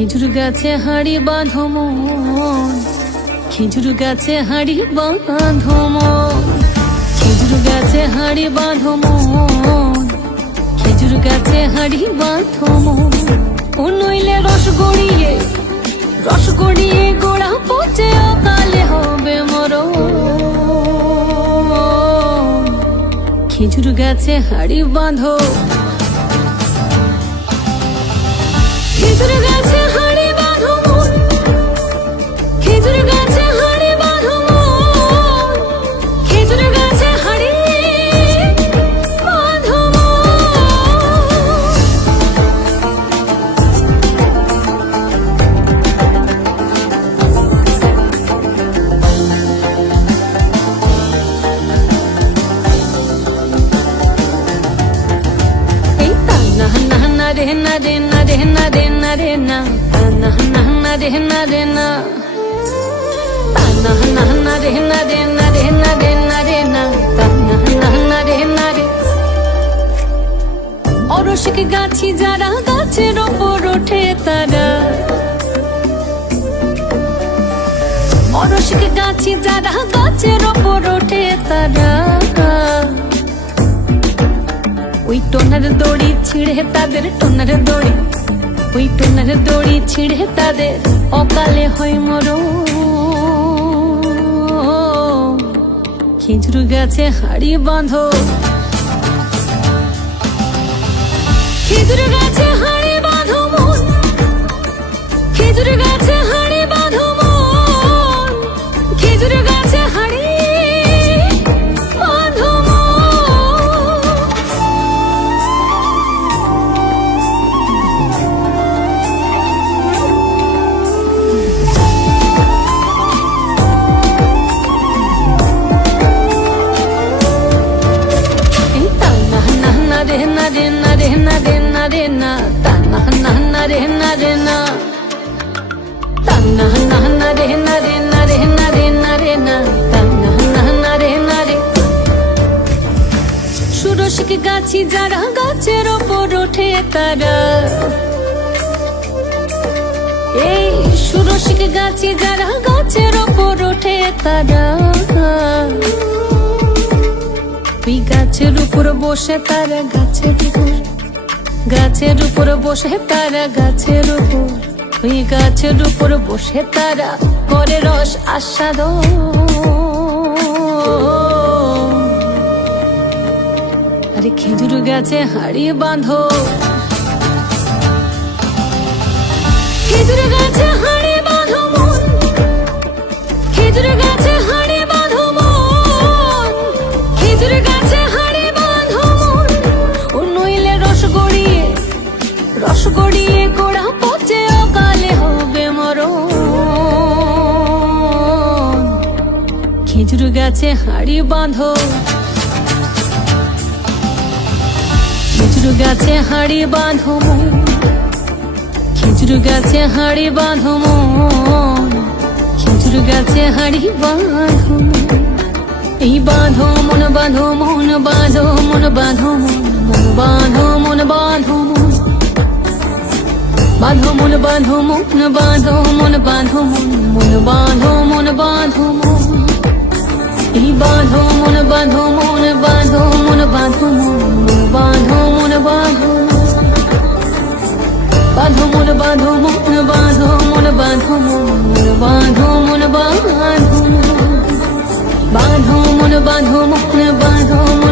খেজুর গাছে হাড়ি বাঁধো মন, খেজুর গাছে হাড়ি বাঁধো মন, খেজুর গাছে হাড়ি বাঁধো মন, খেজুর গাছে হাড়ি বাঁধো মন। ও নইলে রস গড়িয়ে গোড়া পচে অকালে হবে মরণ। খেজুর গাছে হাড়ি বাঁধো, খেজুর গাছে হাড়ি বাঁধো মন, খেজুর গাছে হাড়ি বাঁধো মন, খেজুর গাছে হাড়ি বাঁধো মন। এই তান্না না না রে না রে না রে না রে না রে না, তান্না না না রে না রে না, তান্না না না রে না রে না রে না রে না রে না, তান্না না না রে না রে। অরসিক গাছি যারা গাছের ওপর ওঠে তারা, অরসিক গাছি যারা গাছের ওপর ওঠে তারা, ওই টোনার দড়ি ছিঁড়ে তাদের, টোনার দড়ি, ওই টোনার দড়ি ছিঁড়ে তাদের অকালে হয় মরণ। খেজুর গাছে হাড়ি বাঁধো, খেজুর গাছে হাড়ি বাঁধো মন, খেজুর গাছে হাড়ি বাঁধো মন, খেজুর গাছে হাড়ি বাঁধো মন। রে না রে না রে না রে না রে না, তান্না না না রে না রে না, তান্না না না রে না রে না রে না রে না রে না, তান্না না না রে না রে। সুরসিক গাছি যারা গাছের ওপর ওঠে তারা, এই সুরসিক গাছি যারা গাছের ওপর ওঠে তারা, ওই গাছের উপর বসে তারা, গাছের উপর, গাছের উপর বসে তারা, গাছের উপর, ওই গাছের উপর বসে তারা করে রস আস্বাদন। আরে খেজুর গাছে হাড়ি বাঁধো, খেজুর গাছে হাড়ি বাঁধো মন, খেজুর গাছে হাড়ি বাঁধো মন, খেজুর গাছে হাড়ি বাঁধো মন। ও নইলে রস গড়িয়ে গোড়া পচে অকালে হবে মরণ। খেজুর গাছে হাড়ি বাঁধো, খেজুর গাছে হাড়ি বাঁধো মন, খেজুর গাছে হাড়ি বাঁধো মন, খেজুর গাছে হাড়ি বাঁধো মন। এই বাঁধো মন, বাঁধো মন, বাঁধো মন, বাঁধো মন, মন বাঁধো মন, বাঁধো মন, বাঁধো মন, বাঁধো মন, বাঁধো মন, বাঁধো মন, মন বাঁধো মন, বাঁধো মন। এই বাঁধো মন, বাঁধো মন, বাঁধো মন, বাঁধো মন, মন বাঁধো মন, বাঁধো মন, বাঁধো মন, বাঁধো মন, বাঁধো মন, বাঁধো মন, মন বাঁধো মন, বাঁধো মন, বাঁধো মন, বাঁধো মন, বাঁধো মন,